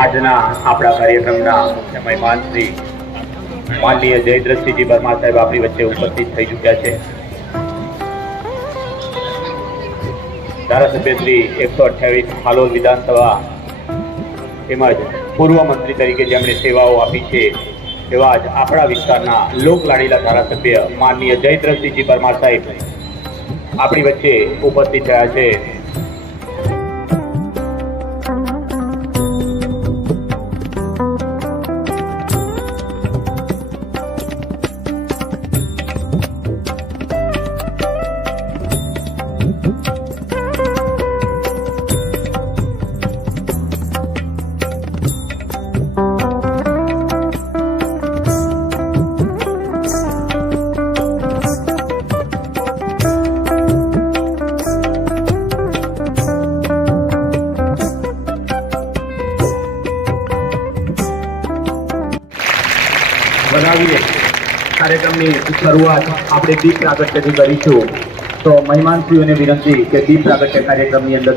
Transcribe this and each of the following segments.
આજના આપણા કાર્યક્રમના મુખ્ય મહેમાન શ્રી માનનીય જયદ્રથસિંહજી પરમાર સાહેબ આપણી વચ્ચે ઉપસ્થિત થઈ ચૂક્યા છે. ધારાસભ્ય શ્રી 128 હાલોલ વિધાનસભા તેમજ પૂર્વ મંત્રી તરીકે જેમણે સેવાઓ આપી છે એવા જ આપણા વિસ્તારના લોકલાડીલા ધારાસભ્ય માનનીય જયદ્રથસિંહજી પરમાર સાહેબ આપણી વચ્ચે ઉપસ્થિત થયા છે. બનાવીએ કાર્યક્રમની શરૂઆત આપણે દીપ પ્રાગટ્યથી કરીશું. તો મહેમાનશ્રીઓને વિનંતી કે દીપ પ્રાગટ્ય કાર્યક્રમની અંદર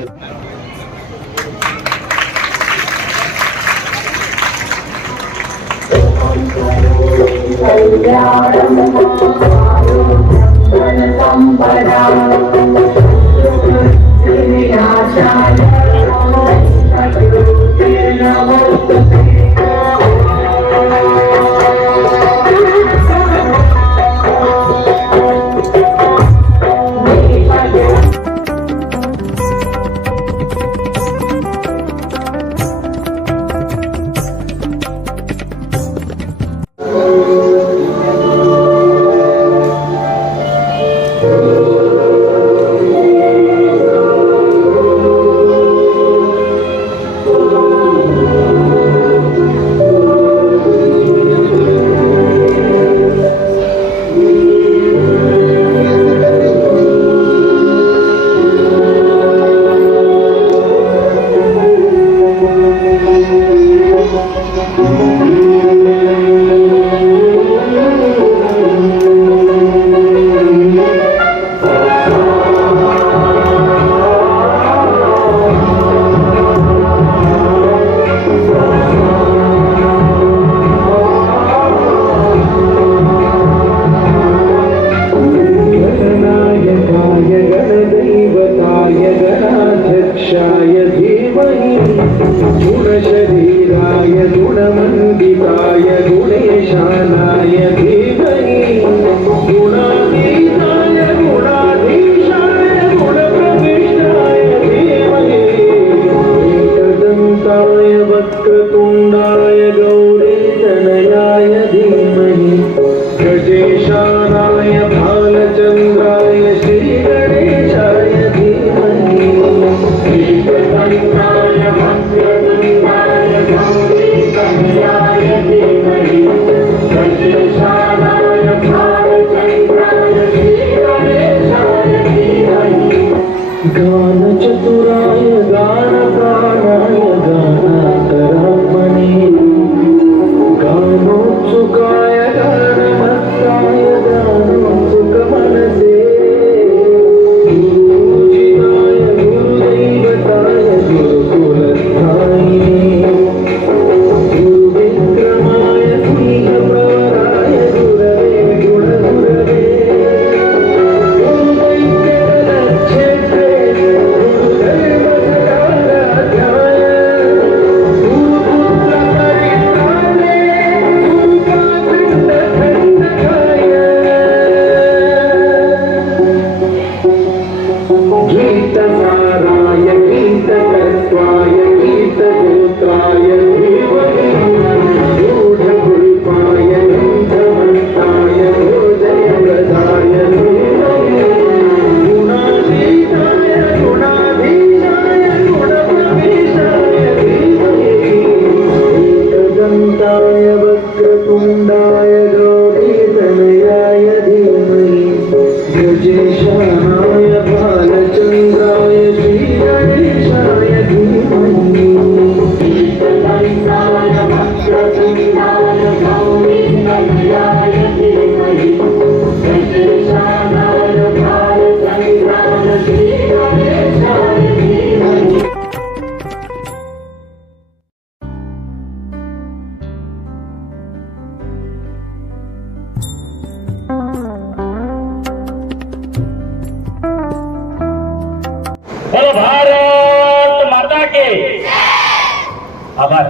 આભાર.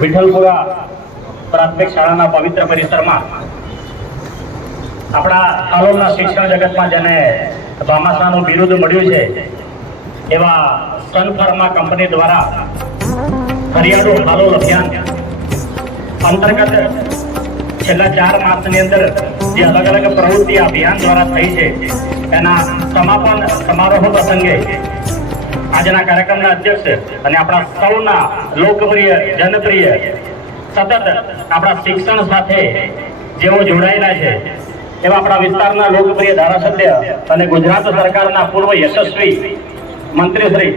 વિઠ્ઠલપુરા પ્રાથમિક શાળાના પવિત્ર પરિસરમાં આપણા હાલોલના શિક્ષણ જગતમાં જેને ભામાશાહનું બિરુદ મળ્યું છે એવા સન ફાર્મા કંપની દ્વારા હરિયાળુ હાલોલ અભિયાન અંતર્ગત છેલ્લા 4 માસની અંદર જે અલગ અલગ પ્રવૃત્તિ અભિયાન દ્વારા થઈ છે એના સમાપન સમારોહ પ્રસંગે આજના કાર્યક્રમના અધ્યક્ષ અને આપણા સૌના લોકપ્રિય જનપ્રિય સતત આપણા શિક્ષણ સાથે જેઓ જોડાયેલા છે એવા આપણા વિસ્તારના લોકપ્રિય ધારાસભ્ય અને ગુજરાત સરકારના પૂર્વ યશસ્વી મંત્રી શ્રી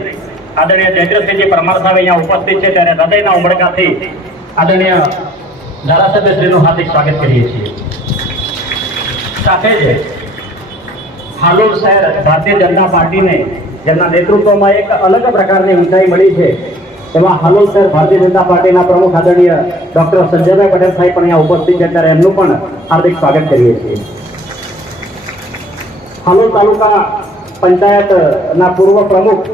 આદરણીય જયદ્રથસિંહજી પરમાર સાહેબ અહીંયા ઉપસ્થિત છે ત્યારે હૃદયના ઉમળકાથી આદરણીય ધારાસભ્ય શ્રીનું હાર્દિક સ્વાગત કરીએ છીએ. સાથે જ હાલોલ શહેર ભારતીય જનતા પાર્ટીને જેમના નેતૃત્વમાં એક અલગ પ્રકારની ઊંચાઈ મળી છે એવા હાલોલ શહેર ભારતીય જનતા પાર્ટીના પ્રમુખ આદરણીય ડોક્ટર સંજયભાઈ પટેલ સાહેબ પણ અહીંયા ઉપસ્થિત છે ત્યારે એમનું પણ હાર્દિક સ્વાગત કરીએ છીએ. હાલોલ તાલુકા પંચાયતના પૂર્વ પ્રમુખ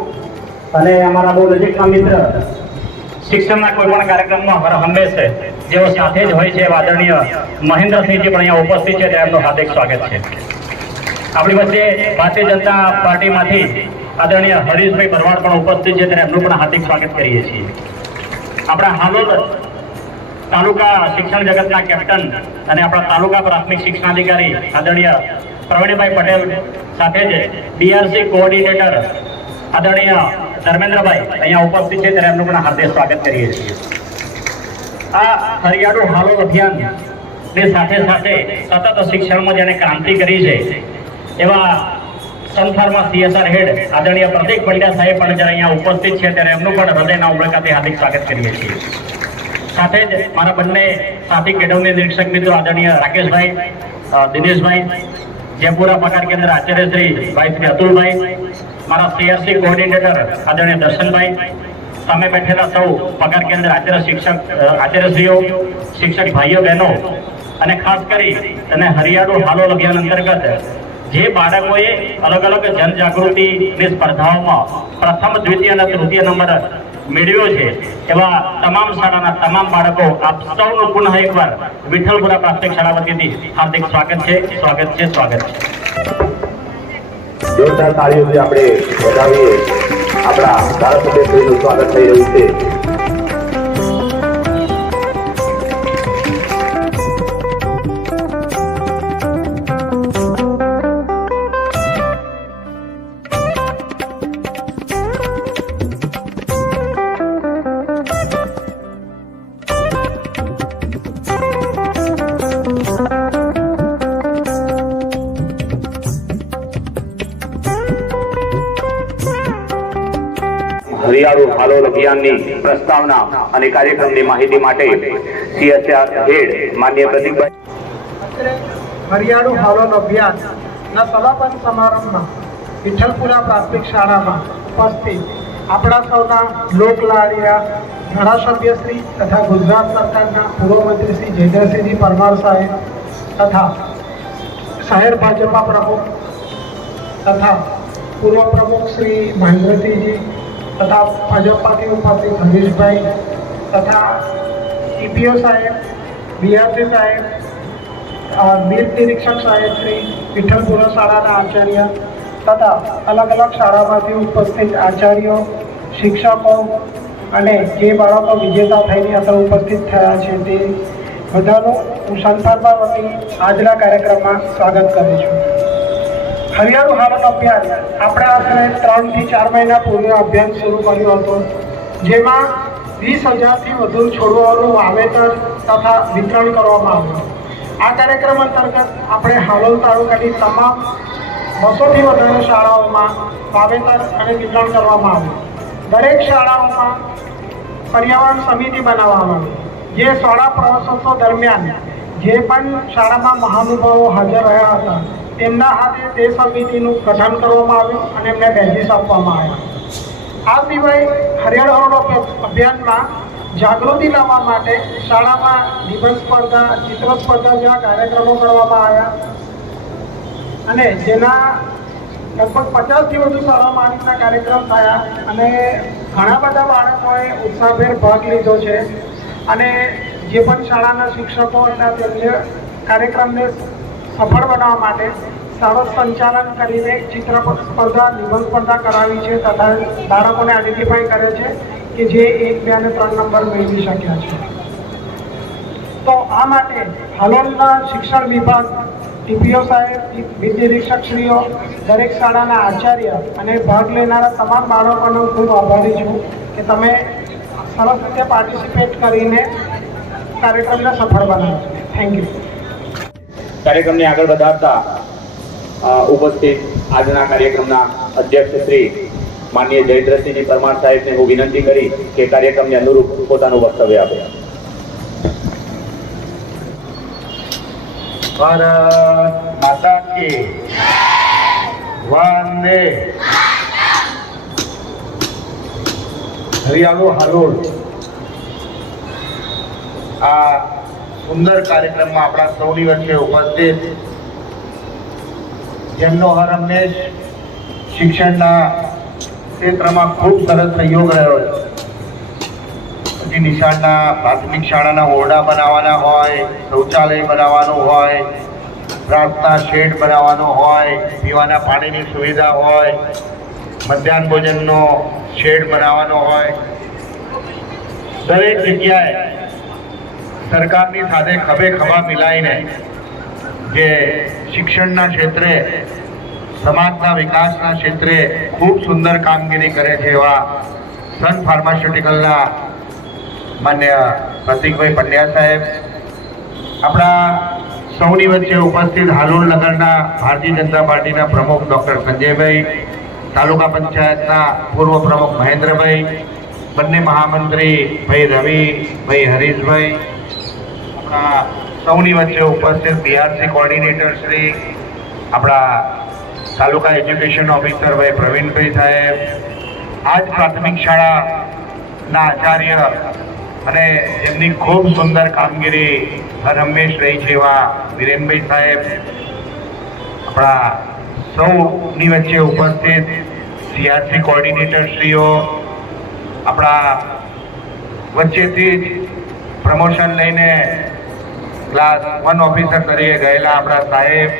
અને અમારા બહુ નજીકના મિત્ર શિક્ષણના કોઈ પણ કાર્યક્રમમાં હર હંમેશ જેઓ સાથે જ હોય છે એવા આદરણીય મહેન્દ્રસિંહજી પણ અહીંયા ઉપસ્થિત છે ત્યારે એમનું હાર્દિક સ્વાગત છે. આપણી વચ્ચે ભારતીય જનતા પાર્ટીમાંથી આદરણીય હરીશભાઈ ભરવાડ પણ ઉપસ્થિત છે ત્યારે એમનું પણ હાર્દિક સ્વાગત કરીએ છીએ. આપણા હાલોલ તાલુકા શિક્ષણ જગતના કેપ્ટન અને આપણા તાલુકા પ્રાથમિક શિક્ષણાધિકારી આદરણીય પ્રવીણભાઈ પટેલ સાથે જ બીઆરસી કોઓર્ડિનેટર આદરણીય ધર્મેન્દ્રભાઈ અહીંયા ઉપસ્થિત છે ત્યારે એમનું પણ હાર્દિક સ્વાગત કરીએ છીએ. આ હરિયાળુ હાલોલ અભિયાનની સાથે સાથે સતત શિક્ષણમાં જેને ક્રાંતિ કરી છે એવા સન ફાર્મા CSR હેડ આદરણીય પ્રતિક પંડ્યા સાહેબ પણ જ્યારે અહીંયા ઉપસ્થિત છે ત્યારે એમનું પણ હૃદયના ઉમળકાથી હાર્દિક સ્વાગત કરીએ છીએ. સાથે જ મારા બંને સાથી કેળવણી નિરીક્ષક મિત્રો આદરણીય રાકેશભાઈ, દિનેશભાઈ, જયપુરા પગાર કેન્દ્ર આચાર્ય શ્રી ભાઈ શ્રી અતુલભાઈ, મારા CRC કોઓર્ડિનેટર આદરણીય દર્શનભાઈ, સામે બેઠેલા સૌ પગાર કેન્દ્ર આચાર્યશ્રીઓ, શિક્ષક ભાઈઓ બહેનો અને ખાસ કરી અને હરિયાળુ હાલોલ અભિયાન અંતર્ગત જે બાળકોએ અલગ અલગ જનજાગૃતિની સ્પર્ધાઓમાં પ્રથમ, દ્વિતીય અને તૃતીય નંબર મેળવ્યો છે એવા તમામ શાળાના તમામ બાળકો આપ સૌનું પુનઃ એકવાર વિઠ્ઠલપુરા પ્રાથમિક શાળા વતીથી હાર્દિક સ્વાગત છે, સ્વાગત છે, સ્વાગત છે. જોરદાર તાળીઓથી આપણે વધાવીએ. આપણા ધારાસભ્યશ્રીનું સ્વાગત થઈ રહ્યું છે. હરિયાળુ હાલોલ અભિયાનની પ્રસ્તાવના અને કાર્યક્રમની માહિતી માટે CSR હેડ માનનીય પ્રતિકભાઈ. હરિયાળુ હાલોલ અભિયાનના સમાપન સમારંભમાં વિઠ્ઠલપુરા પ્રાથમિક શાળામાં ઉપસ્થિત આપણા સૌના લોકલાડીલા ધારાસભ્યશ્રી તથા ગુજરાત સરકારના પૂર્વ મંત્રી શ્રી જયદ્રથસિંહજી પરમાર સાહેબ તથા શહેર ભાજપા પ્રમુખ તથા પૂર્વ પ્રમુખ શ્રી મહેન્દ્રસિંહજી તથા ભાજપાથી ઉપસ્થિત હરીશભાઈ તથા TPO સાહેબ, BRC સાહેબ, બીજ નિરીક્ષક સાહેબ શ્રી, વિઠ્ઠલપુરા શાળાના આચાર્ય તથા અલગ અલગ શાળામાંથી ઉપસ્થિત આચાર્યો, શિક્ષકો અને જે બાળકો વિજેતા થઈને અત્યારે ઉપસ્થિત થયા છે તે બધાનું હું સંસ્થાપના વતી આજના કાર્યક્રમમાં સ્વાગત કરું છું. હરિયાળુ હાલોલ અભિયાન આપણે આશરે 3 થી 4 મહિના પૂર્વે અભિયાન શરૂ કર્યો હતો, જેમાં 20,000થી વધુ છોડવાઓનું વાવેતર તથા વિતરણ કરવામાં આવ્યું. આ કાર્યક્રમ અંતર્ગત આપણે હાલોલ તાલુકાની તમામ 200થી વધારે શાળાઓમાં વાવેતર અને વિતરણ કરવામાં આવ્યું. દરેક શાળાઓમાં પર્યાવરણ સમિતિ બનાવવામાં આવી, જે શાળા પ્રવાસોત્સવ દરમિયાન જે પણ શાળામાં મહાનુભાવો હાજર રહ્યા હતા તેમના હાથે તે સમિતિનું ગઠન કરવામાં આવ્યું અને એમને બેજીસ આપવામાં આવ્યા. આ સિવાય હરિયાળુ અભિયાનમાં જાગૃતિ લાવવા માટે શાળામાં નિબંધ સ્પર્ધા, ચિત્ર સ્પર્ધા જેવા કાર્યક્રમો કરવામાં આવ્યા અને જેના લગભગ 50થી વધુ શાળામાં આ રીતના કાર્યક્રમ થયા અને ઘણા બધા બાળકોએ ઉત્સાહભેર ભાગ લીધો છે અને જે પણ શાળાના શિક્ષકો હતા તેમને કાર્યક્રમને સફળ બનાવવા માટે સારો સંચાલન કરીને એક ચિત્ર સ્પર્ધા નિબંધ સ્પર્ધા કરાવી છે તથા બાળકોને આઈડેન્ટિફાઈ કરે છે કે જે 1, 2 અને 3 નંબર મેળવી શક્યા છે. તો આ માટે હાલોલના શિક્ષણ વિભાગ, ટીપીઓ સાહેબ, વિદ્યા નિરીક્ષકશ્રીઓ, દરેક શાળાના આચાર્ય અને ભાગ લેનારા તમામ બાળકોનો ખૂબ આભારી છું કે તમે સરસ રીતે પાર્ટિસિપેટ કરીને કાર્યક્રમને સફળ બનાવ્યો. Thank you. કાર્યક્રમને આગળ વધારતા ઉપસ્થિત આજના કાર્યક્રમના અધ્યક્ષ શ્રી માનનીય જયેન્દ્રસિંહજી પરમાર સાહેબને હું વિનંતી કરી કે કાર્યક્રમને અનુરૂપ પોતાનું વક્તવ્ય આપે. ભારત માતા કી વંદે. હરિયાળું હાલોલ આ સુંદર કાર્યક્રમમાં આપણા સૌની વચ્ચે ઉપસ્થિત જેમનો હર હંમેશ શિક્ષણના ક્ષેત્રમાં ખૂબ સરસ સહયોગ રહ્યો છે. પછી નિશાળના પ્રાથમિક શાળાના ઓરડા બનાવવાના હોય, શૌચાલય બનાવવાનું હોય, પ્રાર્થના શેડ બનાવવાનો હોય, પીવાના પાણીની સુવિધા હોય, મધ્યાહન ભોજનનો શેડ બનાવવાનો હોય, દરેક જગ્યાએ સરકારની સાથે ખભે ખભા મિલાઈને જે શિક્ષણના ક્ષેત્રે, સમાજના વિકાસના ક્ષેત્રે ખૂબ સુંદર કામગીરી કરે છે એવા સન ફાર્માસ્યુટિકલના માન્ય પ્રતિકભાઈ પંડ્યા સાહેબ, આપણા સૌની વચ્ચે ઉપસ્થિત હાલોલ નગરના ભારતીય જનતા પાર્ટીના પ્રમુખ ડૉક્ટર સંજયભાઈ, તાલુકા પંચાયતના પૂર્વ પ્રમુખ મહેન્દ્રભાઈ, બંને મહામંત્રી ભાઈ રવિ, ભાઈ હરીશભાઈ, આપણા સૌની વચ્ચે ઉપસ્થિત બીઆરસી કોર્ડિનેટર શ્રી, આપણા તાલુકા એજ્યુકેશન ઓફિસર ભાઈ પ્રવીણભાઈ સાહેબ, આજ પ્રાથમિક શાળાના આચાર્ય અને એમની ખૂબ સુંદર કામગીરી હર હંમેશ રહી છે એવા વિરેનભાઈ સાહેબ, આપણા સૌની વચ્ચે ઉપસ્થિત સીઆરસી કોર્ડિનેટર શ્રીઓ, આપણા વચ્ચેથી જ પ્રમોશન લઈને ક્લાસ 1 ઓફિસર તરીકે ગયેલા આપણા સાહેબ,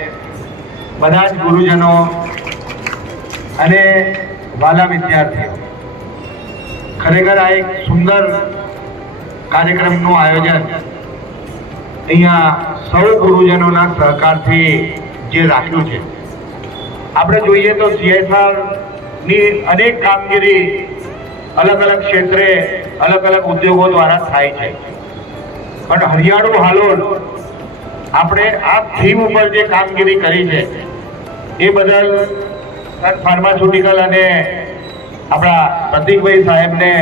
બધા જ ગુરુજનો અને વાલા વિદ્યાર્થીઓ, ખરેખર આ એક સુંદર કાર્યક્રમનું આયોજન અહીંયા સૌ ગુરુજનોના સહકારથી જે રાખ્યું છે. આપણે જોઈએ તો CSRની અનેક કામગીરી અલગ અલગ ક્ષેત્રે, અલગ અલગ ઉદ્યોગો દ્વારા થાય છે, પણ હરિયાળું હાલોલ આપણે આ થીમ ઉપર જે કામગીરી કરી છે એ બદલ સન ફાર્માસ્યુટિકલ અને આપણા પ્રતિકભાઈ સાહેબને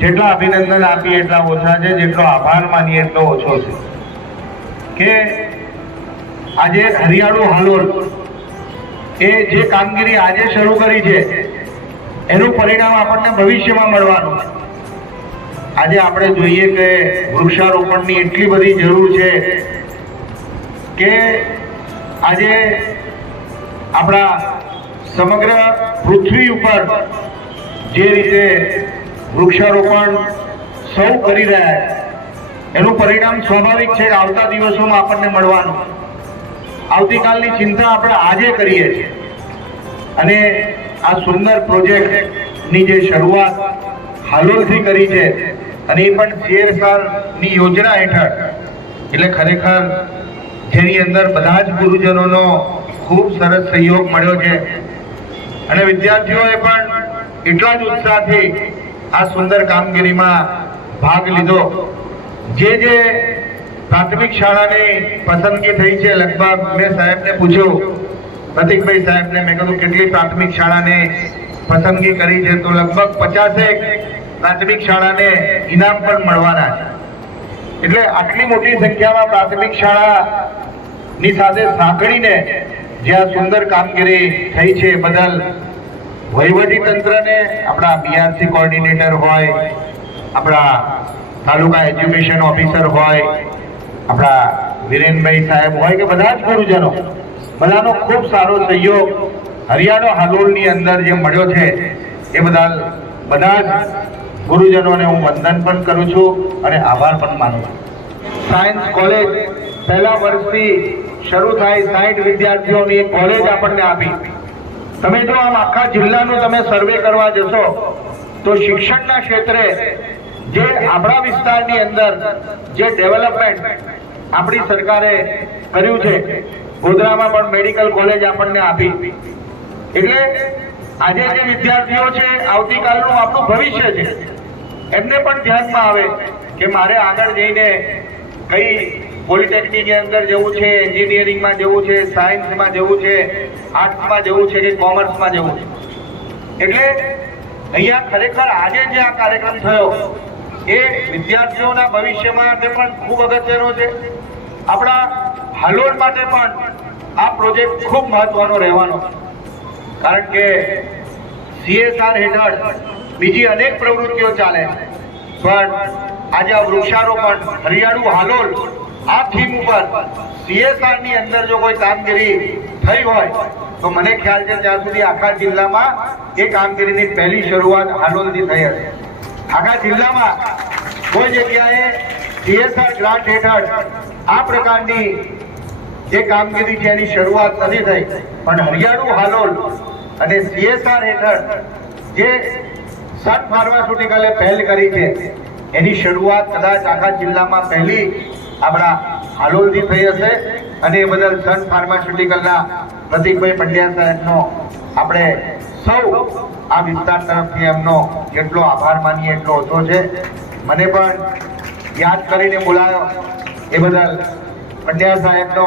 જેટલા અભિનંદન આપીએ એટલા ઓછા છે, જેટલો આભાર માનીએ એટલો ઓછો છે કે આજે હરિયાળું હાલોલ એ જે કામગીરી આજે શરૂ કરી છે એનું પરિણામ આપણને ભવિષ્યમાં મળવાનું છે. આજે આપણે જોઈએ કે વૃક્ષારોપણની એટલી બધી જરૂર છે કે આજે આપણા સમગ્ર પૃથ્વી ઉપર જે રીતે વૃક્ષારોપણ સૌ કરી રહ્યા છે એનું પરિણામ સ્વાભાવિક છે કે આવતા દિવસોમાં આપણને મળવાનું. આવતીકાલની ચિંતા આપણે આજે કરીએ છીએ અને આ સુંદર પ્રોજેક્ટની જે શરૂઆત હાલોલથી કરી છે અને એ પણ CSRની યોજના હેઠળ, એટલે ખરેખર જેની અંદર બધા જ ગુરુજનોનો ખૂબ સરસ સહયોગ મળ્યો છે અને વિદ્યાર્થીઓએ પણ એટલા જ ઉત્સાહથી આ સુંદર કામગીરીમાં ભાગ લીધો. જે પ્રાથમિક શાળાની પસંદગી થઈ છે, લગભગ મેં સાહેબને પૂછ્યું, પ્રતિકભાઈ સાહેબને, મેં કીધું કેટલી પ્રાથમિક શાળાને પસંદગી કરી છે, તો લગભગ 50 પ્રાથમિક શાળાને ઇનામ પણ મળવાના છે. એટલે આટલી મોટી સંખ્યામાં પ્રાથમિક શાળાની સાથે સાંકળીને જે આ સુંદર કામગીરી થઈ છે બદલ વહીવટી તંત્રને, આપણા બીઆરસી કોર્ડિનેટર હોય, આપણા તાલુકા એજ્યુકેશન ઓફિસર હોય, આપણા વિરેનભાઈ સાહેબ હોય કે બધા જ ગુરુજનો, બધાનો ખૂબ સારો સહયોગ હરિયાળો હાલોલની અંદર જે મળ્યો છે એ બધા જ ગુરુજનોને હું વંદન પણ કરું છું અને આભાર પણ માનું છું. સાયન્સ કોલેજ પહેલા વર્ષથી શરૂ થાય 60 વિદ્યાર્થીઓની એક કોલેજ આપણને આપી. તમે જો આમ આખા જિલ્લાનું તમે સર્વે કરવા જશો તો શિક્ષણના ક્ષેત્રે જે આપણા વિસ્તારની અંદર જે ડેવલપમેન્ટ આપણી સરકારે કર્યું છે, ગોધરામાં પણ મેડિકલ કોલેજ આપણને આપી. એટલે આજે જે વિદ્યાર્થીઓ છે આવતીકાલનું આપણું ભવિષ્ય છે, એમને પણ ધ્યાનમાં આવે કે મારે આગળ જઈને કઈ પોલિટેકનિકની અંદર જવું છે, એન્જિનિયરિંગમાં જવું છે, સાયન્સમાં જવું છે, આર્ટ્સમાં જવું છે કે કોમર્સમાં જવું છે. એટલે અહીંયા ખરેખર આજે જે આ કાર્યક્રમ થયો એ વિદ્યાર્થીઓના ભવિષ્ય માટે પણ ખૂબ અગત્યનો છે. આપણા હાલોલ માટે પણ આ પ્રોજેક્ટ ખૂબ મહત્વનો રહેવાનો છે. કારણ કે CSR હેઠળ બીજી અનેક પ્રવૃત્તિઓ ચાલે, પણ આજે આ વૃક્ષારોપણ હરિયાળું હાલોલ આ થીમ ઉપર CSR ની અંદર જો કોઈ કામગીરી થઈ હોય તો મને ખ્યાલ છે ત્યાં સુધી આખા જિલ્લામાં એ કામગીરીની પહેલી શરૂઆત હાલોલથી થઈ હશે. આખા જિલ્લામાં કોઈ જગ્યાએ CSR ગ્રાન્ટ હેઠળ આ પ્રકારની જે કામગીરી છે એની શરૂઆત નથી થઈ, પણ હરિયાળું હાલોલ અને CSR હેઠળ જે સન ફાર્માસ્યુટિકલે પહેલ કરી છે એની શરૂઆત કદાચ આખા જિલ્લામાં પહેલી આપણા હાલોલથી થઈ હશે. અને એ બદલ સન ફાર્માસ્યુટિકલના પ્રતિકભાઈ પંડ્યા સાહેબનો આપણે સૌ આ વિસ્તાર તરફથી એમનો જેટલો આભાર માનીએ એટલો ઓછો છે. મને પણ યાદ કરીને બોલાયો એ બદલ પંડ્યા સાહેબનો,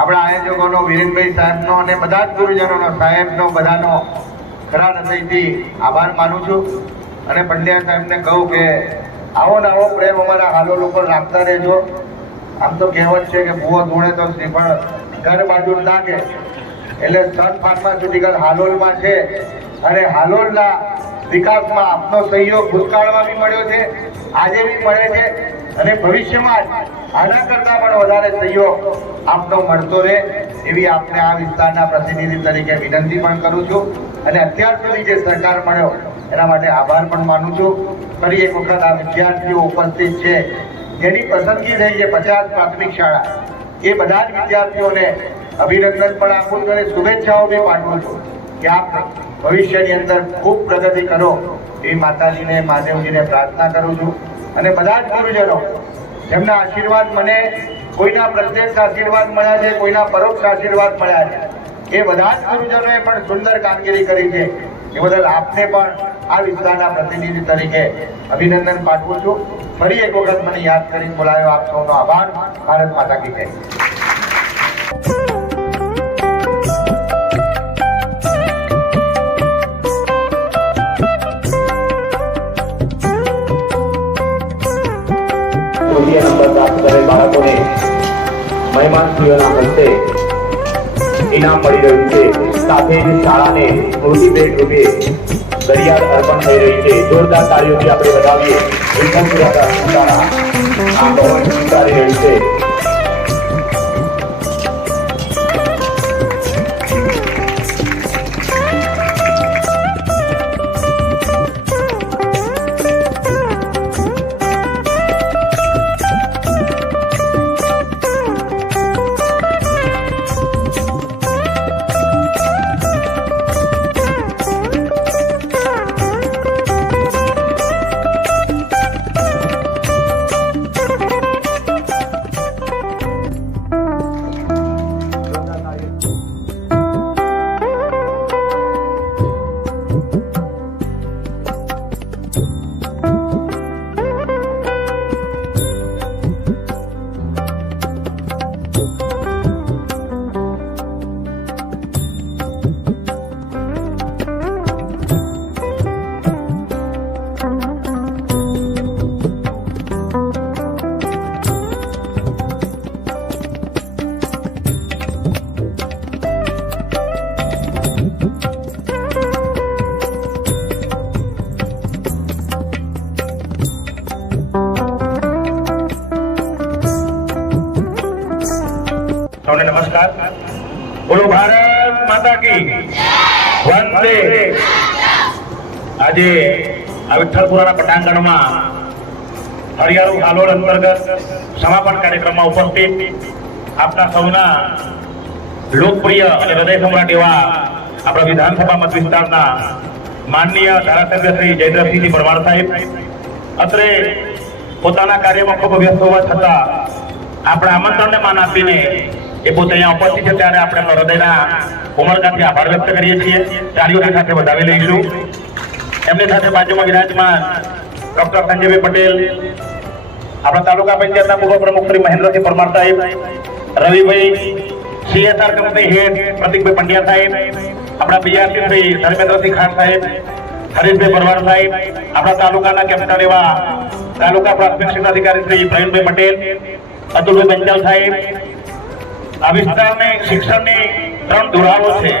આપણા આયોજકોનો, વિરેનભાઈ સાહેબનો અને બધા જ ગુરુજનોનો, સાહેબનો, બધાનો ખરા હૃદયથી આભાર માનું છું. અને પંડ્યા સાહેબને કહું કે આવો ને આવો પ્રેમ અમારા હાલોલ ઉપર રાખતા રહેજો. આમ તો કહેવત છે કે ભૂવો ધૂણે તો શ્રીફળ ઘર બાજુ નાખે, એટલે સન ફાર્માસ્યુટિકલ હાલોલમાં છે અને હાલોલના વિકાસમાં આપનો સહયોગ ભૂતકાળમાં બી મળ્યો છે, આજે બી મળે છે અને ભવિષ્યમાં આના કરતા પણ વધારે સહયોગ આપનો મળતો રહે એવી આપને આ વિસ્તારના પ્રતિનિધિ તરીકે વિનંતી પણ કરું છું. અને અત્યાર સુધી જે સહકાર મળ્યો એના માટે આભાર પણ માનું છું. ફરી એક વખત આ વિદ્યાર્થીઓ ઉપસ્થિત છે જેની પસંદગી થઈ છે 50 પ્રાથમિક શાળા, એ બધા જ વિદ્યાર્થીઓને અભિનંદન પણ આપું છું અને શુભેચ્છાઓ બી પાઠવું છું કે આપ ભવિષ્યની અંદર ખૂબ પ્રગતિ કરો એવી માતાજીને, મહાદેવજીને પ્રાર્થના કરું છું. અને બધા જ ગુરુજનો જેમના આશીર્વાદ મને કોઈના પ્રત્યક્ષ આશીર્વાદ મળ્યા છે, કોઈના પરોક્ષ આશીર્વાદ મળ્યા છે, એ બધા જ ગુરુજનોએ પણ સુંદર કામગીરી કરી છે. એ બદલ આપને પણ આ વિસ્તારના પ્રતિનિધિ તરીકે અભિનંદન પાઠવું છું. ફરી એક વખત મને યાદ કરીને બોલાયો, આપ સૌનો આભાર. ભારત માતા કી જય. તૃતીય નંબર પ્રાપ્ત કરેલ બાળકોને મહેમાનશ્રીઓના હસ્તે ઇનામ મળી રહ્યું છે. સાથે જ શાળાને સ્મૃતિ ભેટ રૂપે ઘડિયાળ અર્પણ થઈ રહી છે. જોરદાર તાળીઓથી આપણે વધાવીએ. વિક્રમપુરા શાળા આ ભવન સ્વીકારી રહ્યું છે. સૌને નમસ્કાર. બોલો ભારત માતા કી વંદે. આજે આ વિઠ્ઠલપુરાના પટાંગણમાં હરિયાળુ હાલોલ અંતર્ગત સમાપન કાર્યક્રમમાં ઉપસ્થિત આપના સૌના લોકપ્રિય અને હૃદય સમ્રાટ એવા આપણા વિધાનસભા મત વિસ્તારના માનનીય ધારાસભ્ય શ્રી જયદ્રથસિંહજી પરમાર સાહેબ અત્રે પોતાના કાર્યમાં ખૂબ વ્યસ્ત હોવા છતાં આપણા આમંત્રણને માન આપીને એ પોતે અહીંયા ઉપસ્થિત છે ત્યારે આપણે એમના હૃદયના ઉમળકાથી આભાર વ્યક્ત કરીએ છીએ. તાળીઓની સાથે વધાવી લઈશું. એમની સાથે બાજુમાં વિરાજમાન ડોક્ટર સંજયભાઈ પટેલ, આપણા તાલુકા પંચાયતના પૂર્વ પ્રમુખ શ્રી મહેન્દ્રસિંહ પરમાર સાહેબ, રવિભાઈ CSR કંપની હેડ પ્રતિકભાઈ પંડ્યા સાહેબ, આપણા બીઆરસી શ્રી ધર્મેન્દ્રસિંહ ખાન સાહેબ, હરીશભાઈ પરમાર સાહેબ, આપણા તાલુકાના કેપ્ટન એવા તાલુકા પ્રાથમિક શિક્ષણાધિકારી શ્રી પ્રવીણભાઈ પટેલ, અતુલભાઈ પંચાલ સાહેબ. આ વિસ્તારને શિક્ષણની 3 ધુરાઓ છે.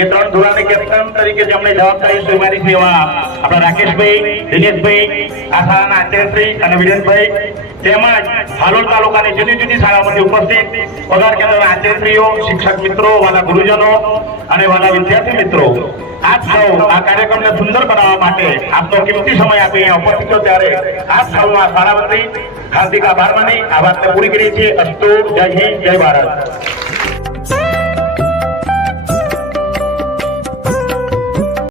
એ 3 ધુરાને કેપ્ટન તરીકે જેમણે જવાબદારી સ્વીકારી છે એવા આપણા રાકેશભાઈ, દિનેશભાઈ, આ શાળાના આચાર્યશ્રી અને વિરેનભાઈ, તેમજ હાલોલ તાલુકાની જુદી જુદી શાળાઓમાંથી ઉપસ્થિત પગાર કેન્દ્રના આચાર્યશ્રીઓ, શિક્ષક મિત્રો, વાલા ગુરુજનો અને વાલા વિદ્યાર્થી મિત્રો, આપ સૌ આ કાર્યક્રમને સુંદર બનાવવા માટે આપનો કિંમતી સમય આપી અહીંયા ઉપસ્થિત છો ત્યારે આપ સૌના શાળા વતી હાર્દિક આભાર માની આ વાતને પૂરી કરીએ છીએ. અસ્તુ. જય હિન્દ, જય ભારત.